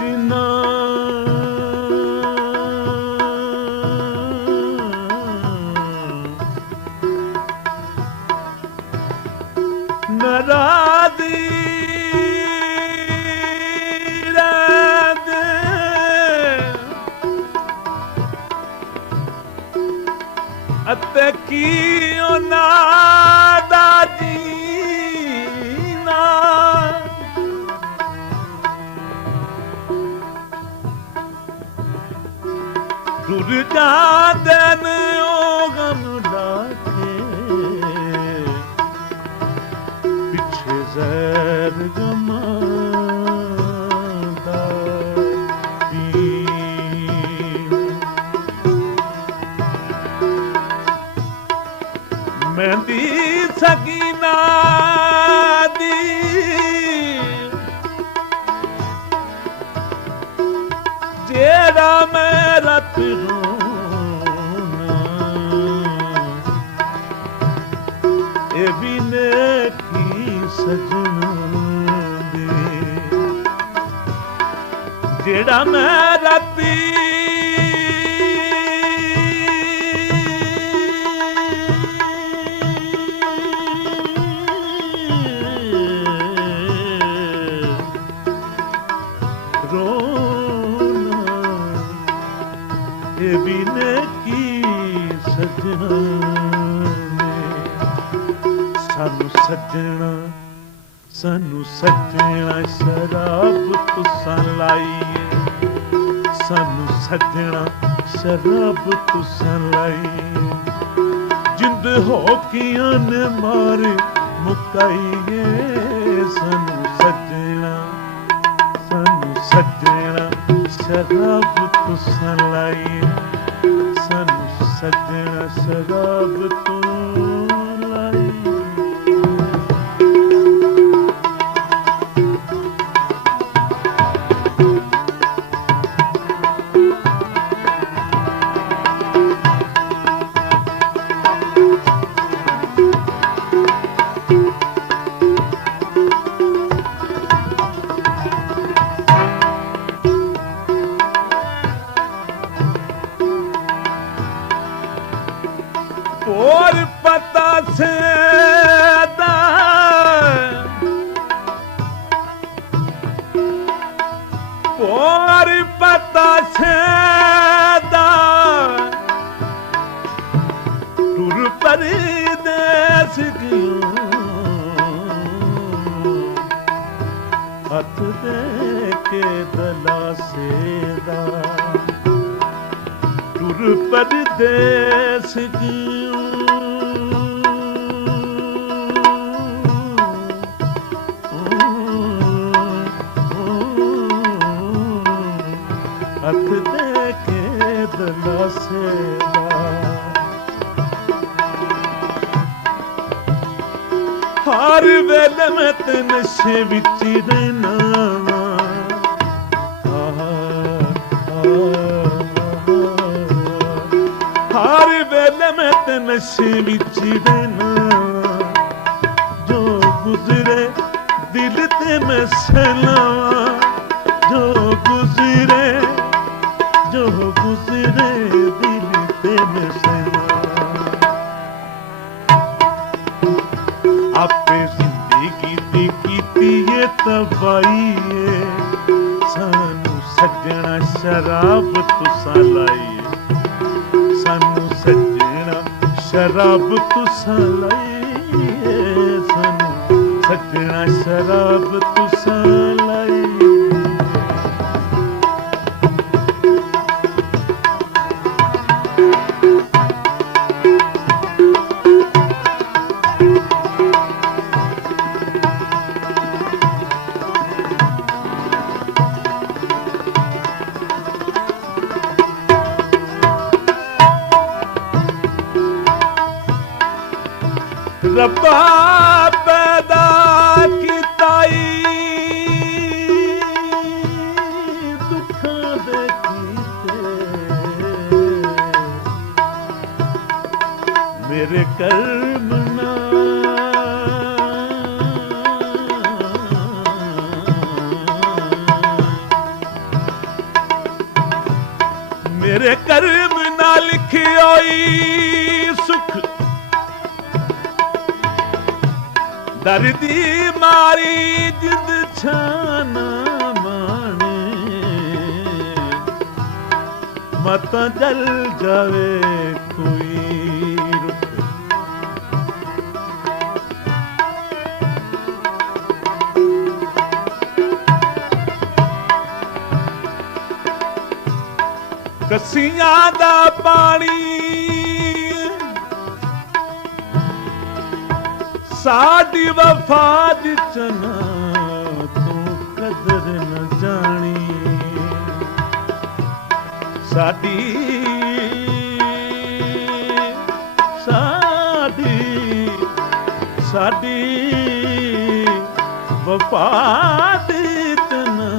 ਸਜਣਾ ਨਾਰਾਜ਼ੀ ਰਹਿੰਦੇ ਅਤੇ ਕੀ ਉਹਨਾਂ ਦਾ ਜੀਣਾ ਟੁਰ ਜਾਂਦੇ ਨੇ ਉਹ ਗਮ ਲਾ ਕੇ ਪਿੱਛੇ ਜ਼ਹਿਰ ਗਮਾਂ ਦਾ ਪੀਣ ਮਹਿੰਦੀ ਸਕੀਨਾ ਦੀ ਜਿਹੜਾ ਮੈਂ ਰਾਤ ਰੋਣਾ ਇਹ ਵੀ ਨੇਕੀ ਸਜਣਾ ਦੇ ਜਿਹੜਾ ਮੈਂ ਰਾਤੀ ਇਹ ਵੀ ਨੇਕੀ ਸਜਣਾ ਨੇ ਸਾਨੂੰ ਸੱਜਣਾ ਸ਼ਰਾਬ ਤੁਸਾਂ ਲਾਈਏ ਸਾਨੂੰ ਸੱਜਣਾ ਸ਼ਰਾਬ ਤੁਸਾਂ ਲਾਈਏ ਜਿੰਦ ਹੋ ਕੀਆਂ ਨੇ ਮਾਰੇ ਮੁਕਾਈਏ ਸਾਨੂੰ ਸੱਜਣਾ ਸ਼ਰਾਬ ਤੁਸਾਂ ਲਾਈਏ ਸਾਨੂੰ ਸੱਜਣਾ ਸ਼ਰਾਬ ਤੂੰ ਲਾਈਏ और पता से और पता से टुर परदेस हथ दे के दलासे दा टुर परदेस हथ दे के दलासे हर वेले मैं ते नशे विच रहना हर वेले मैं ते नशे विच रहना जो गुजरे दिल ते मैं सहलावा जो गुजरे दिल ते मैं सहलावा आपे जिंदगी दी कीती ये तबाही सानू सजना शराब तुसां लाईए सानू सजना शराब तुसां लाईए सानू सजना शराब तुसां लाईए रब्बा पैदा कीता दुखां दे कीते मेरे कर्म ना मेरे कर्म ना लिखियोई सुख दर्दी मारी जिद छाना माने मत जल जावे कोई रुख कसियां दा पानी साडी वफा दी चना तू कदर न जानी साडी साडी साडी वफा दी चना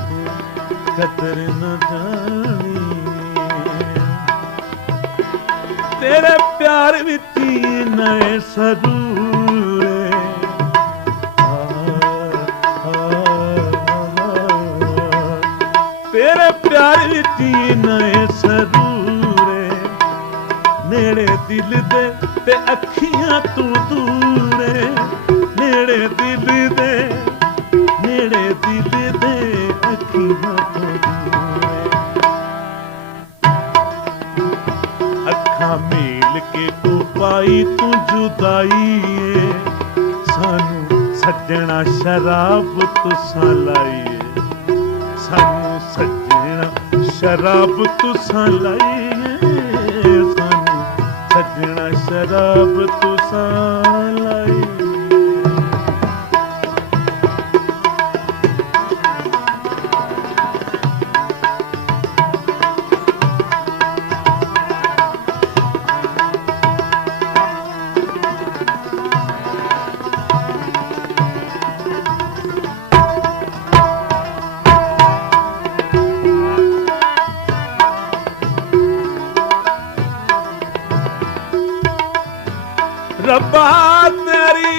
तू कदर न जानी तेरे प्यार विच नए सरूरे तेरे प्यार विच नए सरूरे नेड़े दिल दे ते अखियां तू दूरे नेड़े दिल दे नेड़े दिल दे अखियां तू दूरे अखा मेल के को पाई तू जुदाई सानू सजना शराब तुसां लाई सानू सजना शराब तुसां लाई सानू सजना शराब तुसां लाई रब्बा तेरी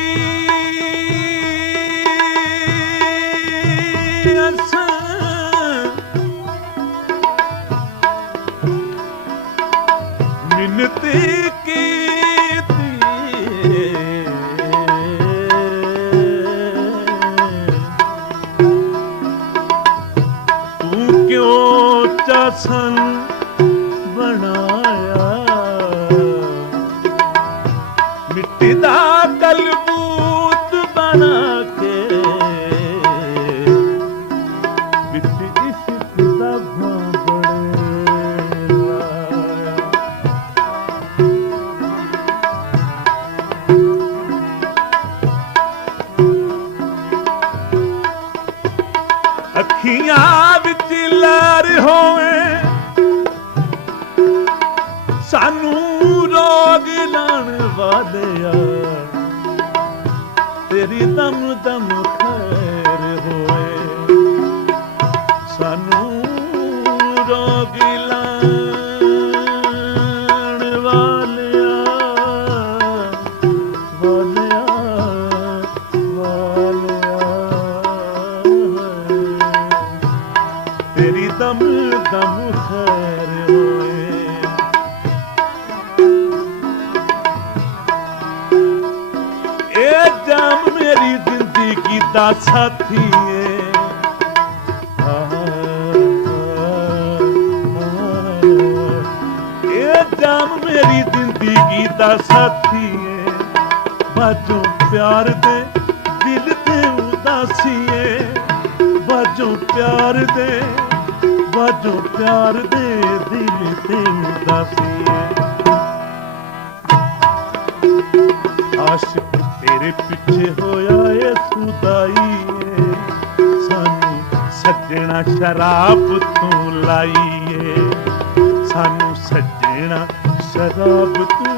मिन्नती कीती तू क्यों चासन बनाया मिट्टी दा कलबूत बना के मिट्टी इश्क दा बड़े लाया अखियां विच लहर होवे सानू रोग लाण वालिया तेरी दम दम खैर होए सानू रोग लाण वालिया वालिया वालिया तेरी दम दम खैर होए जाम मेरी जिंदगी दा साथी ए जाम मेरी जिंदगी दा साथी बाजों प्यार दे दिल ते उदासी बाजों प्यार दे दिल ते उदासी आशिक तेरे पिछे होया ए सुदाई सानू सजना शराब तू लाई सानू सजना शराब तू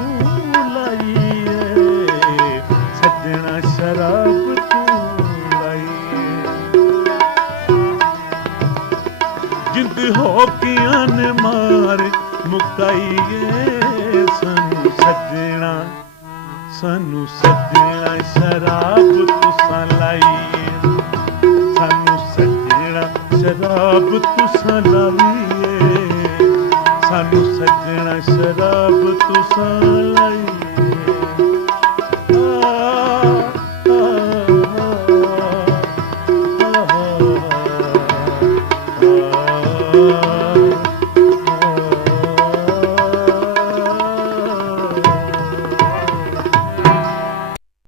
लाई सजना शराब तू लाई जिंद हो किया ने मार मुकाई सानू सजना शराब तुसां लाई सानू सजना शराब तुसां लाई ਸਾਨੂੰ ਸੱਜਣਾ ਸ਼ਰਾਬ ਤੁਸਾਂ ਲਈ।